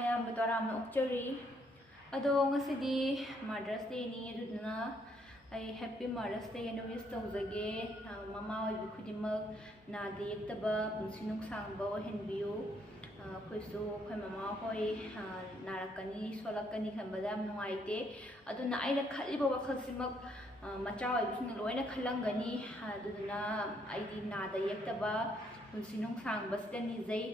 ꯃꯌꯥꯝꯕꯨ ꯇꯔꯥꯝꯅ ꯑꯣꯛꯆꯔꯤ ꯑꯗꯣ ꯉꯁꯤꯗꯤ ꯃꯥꯗꯔꯁ ꯗꯦꯅꯤ ꯑꯗꯨꯗꯨꯅ ꯑꯩ ꯍꯦꯄꯤ ꯃꯥꯗꯔꯁ ꯗꯦ ꯑꯅ ꯋꯤꯁ ꯇꯧꯖꯒꯦ ꯃꯃꯥ ꯑꯣꯏꯕꯤ ꯈꯨꯗꯤꯡꯃꯛ ꯅꯥꯗ ꯌꯦꯛꯇꯕ ꯄꯨꯟꯁꯤ ꯅꯨꯡꯁꯥꯡꯕ ꯑꯣꯏꯍꯟꯕꯤꯌꯨ ꯑꯩꯈꯣꯏꯁꯨ ꯑꯩꯈꯣꯏ ꯃꯃꯥ ꯍꯣꯏ ꯅꯥꯔꯛꯀꯅꯤ ꯁꯣꯜꯂꯛꯀꯅꯤ ꯈꯟꯕꯗ ꯌꯥꯝ ꯅꯨꯡꯉꯥꯏꯇꯦ ꯑꯗꯨꯅ ꯑꯩꯅ ꯈꯜꯂꯤꯕ ꯋꯥꯈꯜꯁꯤꯃꯛ ꯃꯆꯥ ꯑꯣꯏꯕꯁꯤꯡꯅ ꯂꯣꯏꯅ ꯈꯜꯂꯝꯒꯅꯤ ꯑꯗꯨꯗꯨꯅ ꯑꯩꯗꯤ ꯅꯥꯗ ꯌꯦꯛꯇꯕ ꯄꯨꯟꯁꯤ ꯅꯨꯡꯁꯥꯡꯕꯁꯤꯗ ꯅꯤꯖꯩ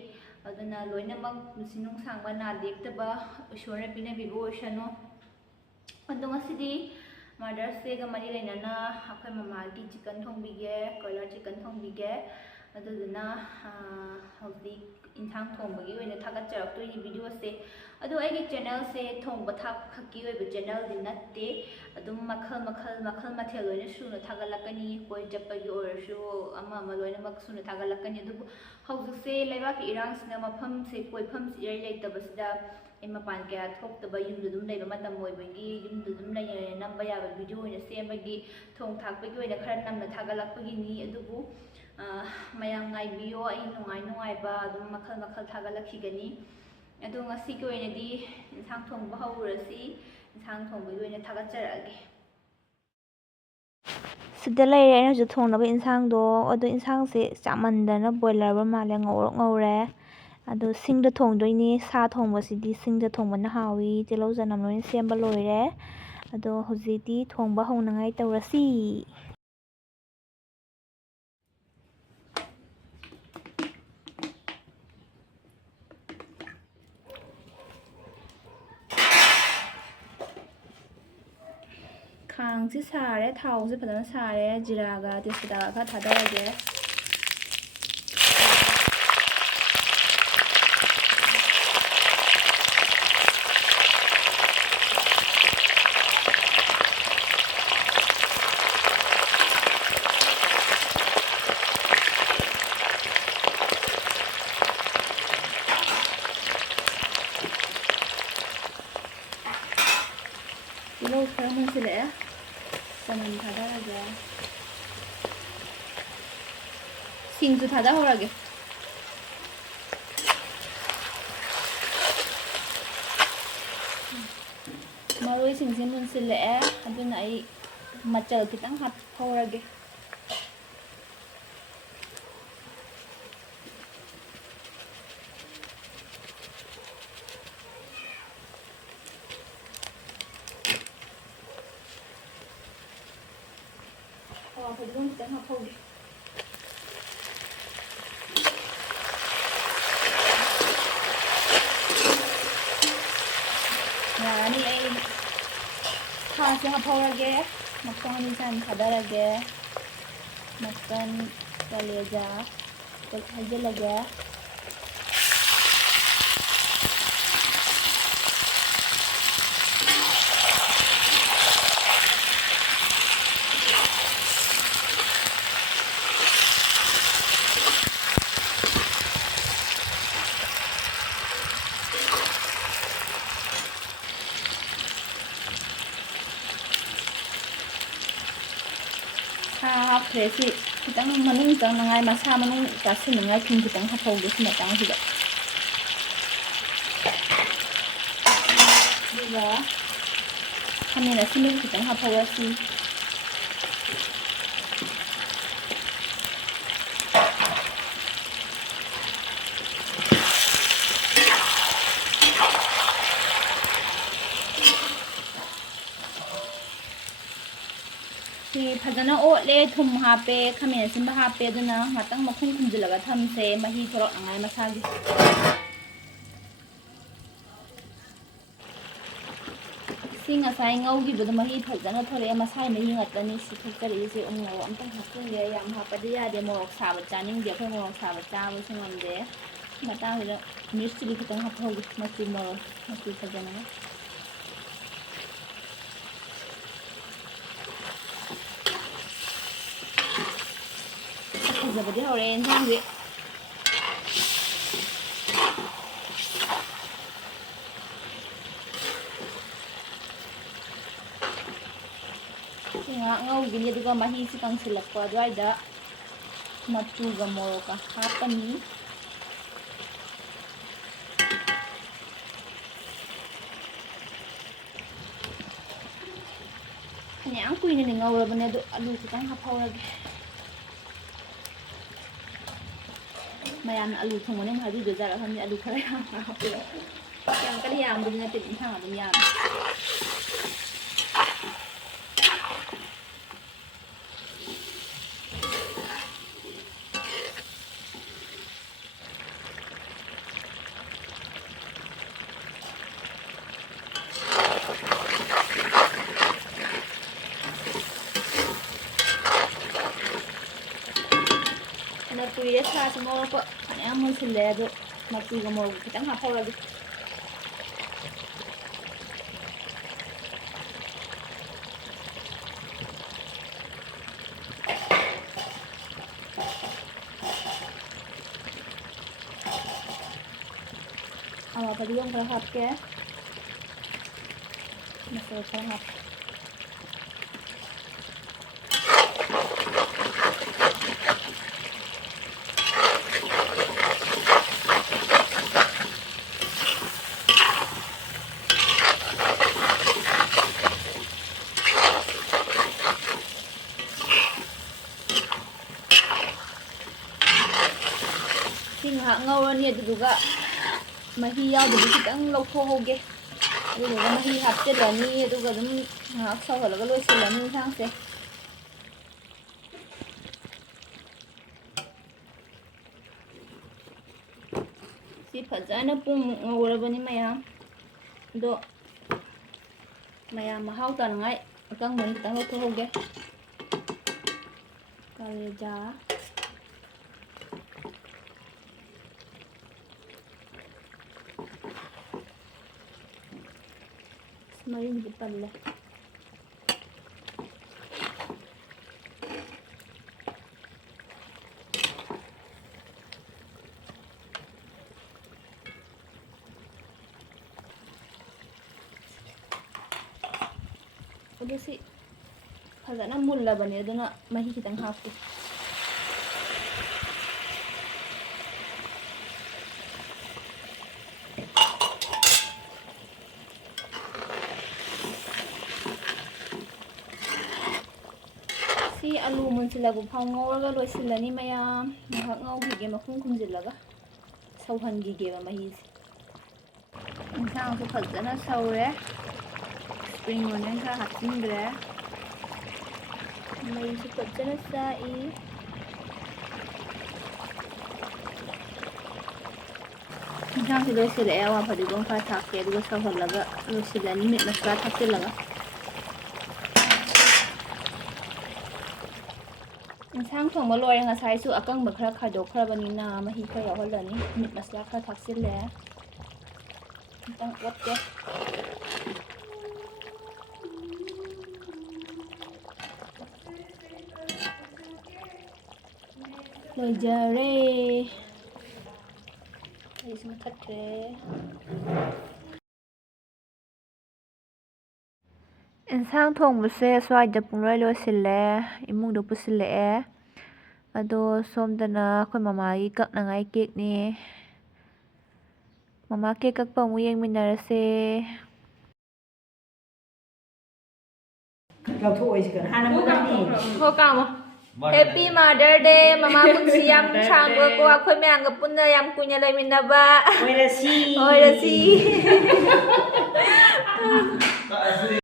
ꯑꯗꯨꯅ ꯂꯣꯏꯅꯃꯛ ꯄꯨꯟꯁꯤ ꯅꯨꯡꯁꯥꯡꯕ ꯅꯥꯗ ꯌꯦꯛꯇꯕ ꯏꯁꯣꯔꯅ ꯄꯤꯅꯕꯤꯕ ꯑꯣꯏꯁꯅꯨ ꯑꯗꯣ ꯉꯁꯤꯗꯤ ꯃꯥꯗꯔꯁ ꯗꯦꯒ ꯃꯔꯤ ꯂꯩꯅꯅ ꯑꯩꯈꯣꯏ ꯃꯃꯥꯒꯤ ꯆꯤꯀꯟ ꯊꯣꯡꯕꯤꯒꯦ ꯀꯣꯏꯂꯔ ꯆꯤꯀꯟ ꯊꯣꯡꯕꯤꯒꯦ ꯑꯗꯨꯗꯨꯅ ꯍꯧꯖꯤꯛ ꯏꯟꯁꯥꯡ ꯊꯣꯡꯕꯒꯤ ꯑꯣꯏꯅ ꯊꯥꯒꯠꯆꯔꯛꯇꯣꯏꯅꯤ ꯚꯤꯗꯤꯑꯣꯁꯦ ꯑꯗꯣ ꯑꯩꯒꯤ ꯆꯦꯅꯦꯜꯁꯦ ꯊꯣꯡꯕ ꯊꯥꯛꯈꯛꯀꯤ ꯑꯣꯏꯕ ꯆꯦꯅꯦꯜꯗꯤ ꯅꯠꯇꯦ ꯑꯗꯨꯝ ꯃꯈꯜ ꯃꯊꯦꯜ ꯂꯣꯏꯅ ꯁꯨꯅ ꯊꯥꯒꯠꯂꯛꯀꯅꯤ ꯀꯣꯏ ꯆꯠꯄꯒꯤ ꯑꯣꯏꯔꯁꯨ ꯑꯃ ꯂꯣꯏꯅꯃꯛ ꯁꯨꯅ ꯊꯥꯒꯠꯂꯛꯀꯅꯤ ꯑꯗꯨꯕꯨ ꯍꯧꯖꯤꯛꯁꯦ ꯂꯩꯕꯥꯛꯀꯤ ꯏꯔꯥꯡꯁꯤꯅ ꯃꯐꯝꯁꯦ ꯀꯣꯏꯐꯝꯁꯦ ꯏꯔꯩ ꯂꯩꯇꯕꯁꯤꯗ ꯑꯩ ꯃꯄꯥꯟ ꯀꯌꯥ ꯊꯣꯛꯇꯕ ꯌꯨꯝꯗ ꯑꯗꯨꯝ ꯂꯩꯕ ꯃꯇꯝ ꯑꯣꯏꯕꯒꯤ ꯌꯨꯝꯗ ꯑꯗꯨꯝ ꯂꯩꯅ ꯅꯝꯕ ꯌꯥꯕ ꯚꯤꯗꯤꯑꯣ ꯑꯣꯏꯅ ꯁꯦꯝꯕꯒꯤ ꯊꯣꯡ ꯊꯥꯛꯄꯒꯤ ꯑꯣꯏꯅ ꯈꯔ ꯅꯝꯅ ꯊꯥꯒꯠꯂꯛꯄꯒꯤꯅꯤ ꯑꯗꯨꯕꯨ ꯃꯌꯥꯝ ꯉꯥꯏꯕꯤꯌꯣ ꯑꯩ ꯅꯨꯡꯉꯥꯏꯕ ꯑꯗꯨꯝ ꯃꯈꯜ ꯊꯥꯒꯠꯂꯛꯈꯤꯒꯅꯤ ꯑꯗꯣ ꯉꯁꯤꯒꯤ ꯑꯣꯏꯅꯗꯤ ꯏꯟꯁꯥꯡ ꯊꯣꯡꯕ ꯍꯧꯔꯁꯤ ꯏꯟꯁꯥꯡ ꯊꯣꯡꯕꯒꯤ ꯑꯣꯏꯅ ꯊꯥꯒꯠꯆꯔꯛꯑꯒꯦ ꯁꯤꯗ ꯂꯩꯔꯦ ꯑꯩꯅ ꯍꯧꯖꯤꯛ ꯊꯣꯡꯅꯕ ꯏꯟꯁꯥꯡꯗꯣ ꯑꯗꯣ ꯏꯟꯁꯥꯡꯁꯦ ꯆꯥꯃꯟꯗꯅ ꯕꯣꯏꯂꯔ ꯃꯥꯜꯂꯦ ꯉꯧꯔꯦ ꯑꯗꯣ ꯁꯤꯡꯗ ꯊꯣꯡꯗꯣꯏꯅꯤ ꯁꯥ ꯊꯣꯡꯕꯁꯤꯗꯤ ꯁꯤꯡꯗ ꯊꯣꯡꯕꯅ ꯍꯥꯎꯏ ꯇꯤꯜꯍꯧ ꯆꯅꯝ ꯂꯣꯏꯅ ꯁꯦꯝꯕ ꯂꯣꯏꯔꯦ ꯑꯗꯣ ꯍꯧꯖꯤꯛꯇꯤ ꯊꯣꯡꯕ ꯍꯧꯅꯉꯥꯏ ꯇꯧꯔꯁꯤ ꯈꯥꯡꯁꯤ ꯁꯥꯔꯦ ꯊꯥꯎꯁꯤ ꯐꯖꯅ ꯁꯥꯔꯦ ꯖꯤꯔꯥꯒ ꯇꯦꯖꯄꯇꯥꯒ ꯈꯔ ꯊꯥꯗꯔꯒꯦ ꯇꯤꯜꯍꯧ ꯈꯔ ꯃꯨꯟꯁꯤꯜꯂꯛꯑꯦ ꯆꯅꯝ ꯊꯥꯗꯔꯒꯦ ꯁꯤꯡꯁꯨ ꯊꯥꯗꯍꯧꯔꯒꯦ ꯃꯔꯣꯏꯁꯤꯡꯁꯦ ꯃꯨꯟꯁꯤꯜꯂꯛꯑꯦ ꯑꯗꯨꯅ ꯑꯩ ꯃꯆꯜ ꯈꯤꯇꯪ ꯍꯥꯞꯍꯧꯔꯒꯦ ꯐꯗꯤꯒꯣꯝ ꯈꯤꯇꯪ ꯍꯥꯞꯍꯧꯒꯦ ꯌꯥꯔꯅꯤ ꯑꯩ ꯁꯥꯁꯦ ꯍꯥꯞꯍꯧꯔꯒꯦ ꯃꯈꯣꯡ ꯑꯅꯤ ꯆꯥꯡ ꯊꯥꯗꯔꯒꯦ ꯃꯀꯟ ꯀꯂꯦꯖꯥ ꯍꯩꯖꯤꯜꯂꯒꯦ ꯍꯥꯞꯈ꯭ꯔꯦ ꯁꯤ ꯈꯤꯇꯪ ꯃꯅꯨꯡ ꯆꯪꯅꯉꯥꯏ ꯃꯁꯥ ꯃꯅꯨꯡ ꯇꯥꯁꯤꯟꯅꯉꯥꯏ ꯊꯨꯝ ꯈꯤꯇꯪ ꯍꯥꯞꯍꯧꯒꯦ ꯁꯤ ꯃꯇꯥꯡꯁꯤꯗ ꯑꯗꯨꯒ ꯈꯥꯃꯦꯟ ꯑꯁꯤꯟꯕꯁꯨ ꯈꯤꯇꯪ ꯍꯥꯞꯍꯧꯔꯁꯤ ꯐꯖꯅ ꯑꯣꯠꯂꯦ ꯊꯨꯝ ꯍꯥꯞꯄꯦ ꯈꯥꯃꯦꯟ ꯑꯁꯤꯟꯕ ꯍꯥꯞꯄꯦ ꯑꯗꯨꯅ ꯉꯥꯛꯇꯪ ꯃꯈꯨꯝ ꯈꯨꯝꯖꯤꯜꯂꯒ ꯊꯝꯁꯦ ꯃꯍꯤ ꯊꯣꯛꯂꯛꯅꯉꯥꯏ ꯃꯁꯥꯒꯤ ꯁꯤ ꯉꯁꯥꯏ ꯉꯧꯈꯤꯕꯗꯣ ꯃꯍꯤ ꯐꯖꯅ ꯊꯣꯛꯂꯛꯑꯦ ꯃꯁꯥꯒꯤ ꯃꯍꯤ ꯉꯥꯛꯇꯅꯤ ꯁꯤ ꯊꯣꯛꯆꯔꯛꯏꯁꯦ ꯎꯃꯣꯔꯣꯛ ꯑꯝꯇꯪ ꯍꯥꯞꯆꯤꯟꯒꯦ ꯌꯥꯝ ꯍꯥꯞꯄꯗꯤ ꯌꯥꯗꯦ ꯃꯣꯔꯣꯛ ꯁꯥꯕ ꯆꯥꯅꯤꯡꯗꯦ ꯑꯩꯈꯣই ꯃꯣꯔꯣꯛ ꯁꯥꯕ ꯆꯥꯕꯁꯨ ꯉꯝꯗꯦ ꯃꯇꯥꯡꯁꯤꯗ ꯃꯤꯔꯆ ꯆꯤꯂꯤ ꯈꯤꯇꯪ ꯍꯥꯞꯍꯧꯒꯦ ꯃꯆꯨ ꯐꯖꯅꯕ ꯐꯖꯕꯗꯤ ꯍꯧꯔꯛꯑꯦ ꯌꯦꯟꯁꯥꯡꯁꯦ ꯉꯥꯏꯍꯥꯛ ꯉꯧꯈꯤꯅꯤ ꯑꯗꯨꯒ ꯃꯍꯤꯁꯤ ꯀꯪꯁꯤꯜꯂꯛꯄ ꯑꯗꯨꯋꯥꯏꯗ ꯃꯆꯨꯒ ꯃꯣꯔꯣꯛꯀ ꯍꯥꯞꯄꯅꯤ ꯐꯅꯌꯥꯝ ꯀꯨꯏꯅꯗꯤ ꯉꯧꯔꯕꯅꯦ ꯑꯗꯣ ꯑꯂꯨ ꯈꯤꯇꯪ ꯍꯥꯞꯍꯧꯔꯒꯦ ꯃꯌꯥꯝꯅ ꯑꯂꯨ ꯊꯣꯡꯕꯅꯦ ꯍꯥꯏꯕꯤꯗꯣꯏꯖꯥꯠꯂ ꯈꯪꯗꯦ ꯑꯂꯨ ꯈꯔ ꯌꯥꯝ ꯍꯥꯞꯄꯤꯔꯣ ꯌꯥꯝ ꯀꯟꯅ ꯌꯥꯝꯕꯗꯤ ꯅꯠꯇꯦ ꯏꯟꯁꯥꯡ ꯑꯗꯨꯝ ꯌꯥꯝꯃꯦ ꯀꯨꯏꯔꯦ ꯁꯥꯁꯤ ꯉꯧꯔꯛꯄ ꯐꯅꯌꯥꯝ ꯃꯨꯟꯁꯤꯜꯂꯦ ꯑꯗꯣ ꯃꯆꯨꯒ ꯃꯣꯔꯣꯛ ꯈꯤꯇꯪ ꯍꯥꯞꯍꯧꯔꯒꯦ ꯐꯗꯤꯒꯣꯝ ꯈꯔ ꯍꯥꯞꯀꯦ ꯃꯆꯜ ꯈꯔ ꯍꯥꯞꯀꯦ ꯉꯥꯏꯍꯥꯛ ꯉꯧꯔꯅꯤ ꯑꯗꯨꯗꯨꯒ ꯃꯍꯤ ꯌꯥꯎꯗꯕꯤ ꯈꯤꯇꯪ ꯂꯧꯊꯣꯛꯍꯧꯒꯦ ꯑꯗꯨꯗꯨꯒ ꯃꯍꯤ ꯍꯥꯞꯆꯤꯜꯂꯅꯤ ꯑꯗꯨꯒ ꯑꯗꯨꯝ ꯉꯥꯏꯍꯥꯛ ꯁꯧꯍꯜꯂꯒ ꯂꯣꯏꯁꯤꯜꯂꯅꯤ ꯌꯦꯟꯁꯥꯡꯁꯦ ꯁꯤ ꯐꯖꯅ ꯄꯨꯡꯃꯨꯛ ꯉꯧꯔꯕꯅꯤ ꯃꯌꯥꯝ ꯑꯗꯣ ꯃꯌꯥꯝ ꯃꯍꯥꯎ ꯇꯥꯅꯉꯥꯏ ꯑꯀꯪꯕꯅꯤ ꯈꯤꯇꯪ ꯂꯧꯊꯣꯛꯍꯧꯒꯦ ꯀꯥꯂꯦꯖꯥ ꯃꯔꯤꯟꯗꯤ ꯄꯜꯂꯦ ꯑꯗꯨ ꯁꯤ ꯐꯖꯅ ꯃꯨꯜꯂꯕꯅꯦ ꯑꯗꯨꯅ ꯃꯍꯤ ꯈꯤꯇꯪ ꯍꯥꯞꯀꯦ ꯁꯤ ꯑꯂꯨ ꯃꯨꯟꯁꯤꯜꯂꯛꯄ ꯐꯥꯎ ꯉꯧꯔꯒ ꯂꯣꯏꯁꯤꯜꯂꯅꯤ ꯃꯌꯥꯝ ꯉꯥꯏꯍꯥꯛ ꯉꯧꯈꯤꯒꯦ ꯃꯈꯨꯝ ꯈꯨꯝꯖꯤꯜꯂꯒ ꯁꯧꯍꯟꯈꯤꯒꯦꯕ ꯃꯍꯤꯁꯦ ꯌꯦꯟꯁꯥꯡꯁꯨ ꯐꯖꯅ ꯁꯧꯔꯦ ꯁꯄ꯭ꯔꯤꯡ ꯑꯣꯅꯤꯌꯟ ꯈꯔ ꯍꯥꯞꯆꯤꯟꯈ꯭ꯔꯦ ꯃꯩꯁꯨ ꯐꯖꯅ ꯆꯥꯛꯏ ꯌꯦꯟꯁꯥꯡꯁꯤ ꯂꯣꯏꯁꯤꯜꯂꯛꯑꯦ ꯑꯋꯥ ꯐꯗꯤꯒꯣꯝ ꯈꯔ ꯊꯥꯛꯀꯦ ꯑꯗꯨꯒ ꯁꯧꯍꯜꯂꯒ ꯂꯣꯏꯁꯤꯜꯂꯅꯤ ꯃꯤꯠ ꯃꯁꯂꯥ ꯊꯥꯛꯆꯤꯜꯂꯒ ꯌꯦꯟꯁꯥꯡ ꯊꯣꯡꯕ ꯂꯣꯏꯔꯦ ꯉꯁꯥꯏꯁꯨ ꯑꯀꯪꯕ ꯈꯔ ꯈꯥꯏꯗꯣꯛꯈ꯭ꯔꯕꯅꯤꯅ ꯃꯍꯤ ꯈꯔ ꯌꯥꯎꯍꯜꯂꯅꯤ ꯃꯤꯠ ꯃꯁꯂꯥ ꯈꯔ ꯊꯥꯛꯆꯤꯜꯂꯦ ꯈꯤꯇꯪ ꯑꯣꯠꯀꯦ ꯂꯣꯏꯖꯔꯦ ꯑꯩꯁꯨ ꯃꯨꯊꯠꯈ꯭ꯔꯦ ꯌꯦꯟꯁꯥꯡ ꯊꯣꯡꯕꯁꯦ ꯁ꯭ꯋꯥꯏꯗ ꯄꯨꯡꯂꯣꯏ ꯂꯣꯏꯁꯤꯜꯂꯦ ꯏꯃꯨꯡꯗ ꯄꯨꯁꯤꯜꯂꯛꯑꯦ ꯑꯗꯣ ꯁꯣꯝꯗꯅ ꯑꯩꯈꯣꯏ ꯃꯃꯥꯒꯤ ꯀꯛꯅꯉꯥꯏ ꯀꯦꯛꯅꯦ ꯃꯃꯥ ꯀꯦꯛ ꯀꯛꯄ ꯑꯃꯨꯛ ꯌꯦꯡꯃꯤꯟꯅꯔꯁꯦ ꯍꯣ ꯀꯥꯃꯣ ꯍꯦꯄꯤ ꯃꯥꯗꯔ ꯗꯦ ꯃꯃꯥ ꯄꯨꯟꯁꯤ ꯌꯥꯝ ꯁꯥꯡꯕꯀꯣ ꯑꯩꯈꯣꯏ ꯃꯌꯥꯝꯒ ꯄꯨꯟꯅ ꯌꯥꯝ ꯀꯨꯏꯅ ꯂꯩꯃꯤꯟꯅꯕ ꯑꯣꯏꯔꯁꯤ